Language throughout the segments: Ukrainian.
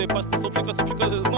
daí passa atenção, fica, sempre fica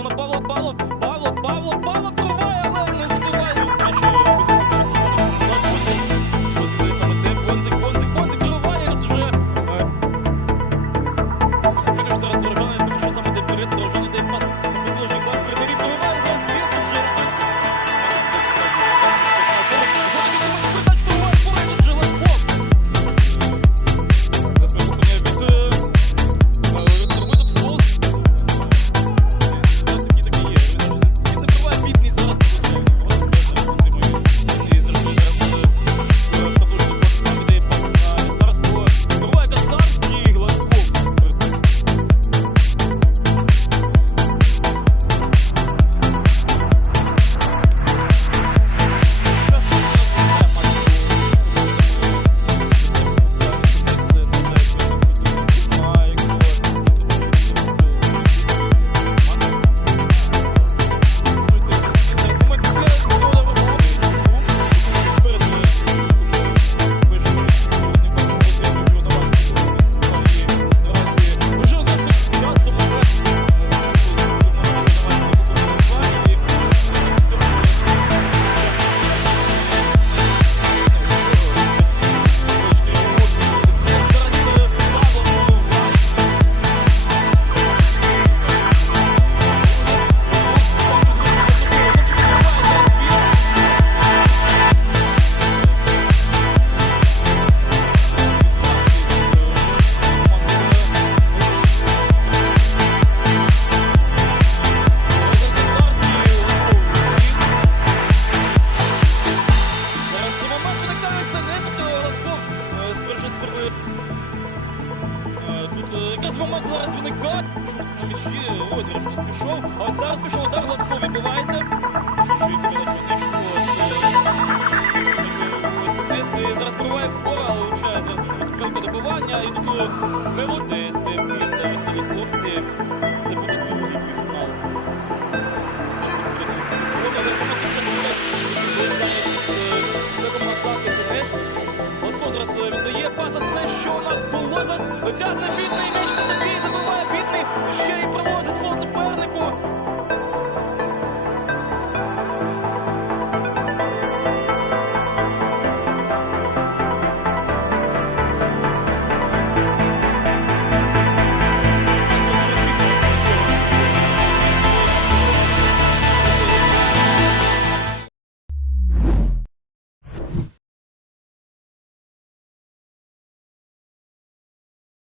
Зараз момент зараз виникає. Щось на мічі, ось я щось пішов. А ось зараз пішов удар, гладко відбувається. Чужий Зараз пробиває хора, але вчає зараз спільне добивання. І тут е, мелодисти, міста, веселі хлопці. Це буде другий півфінал. Сьогодні за рахунок атаки СНС. Гладко зараз віддає паса. Це що у нас було зараз? Тягне бідний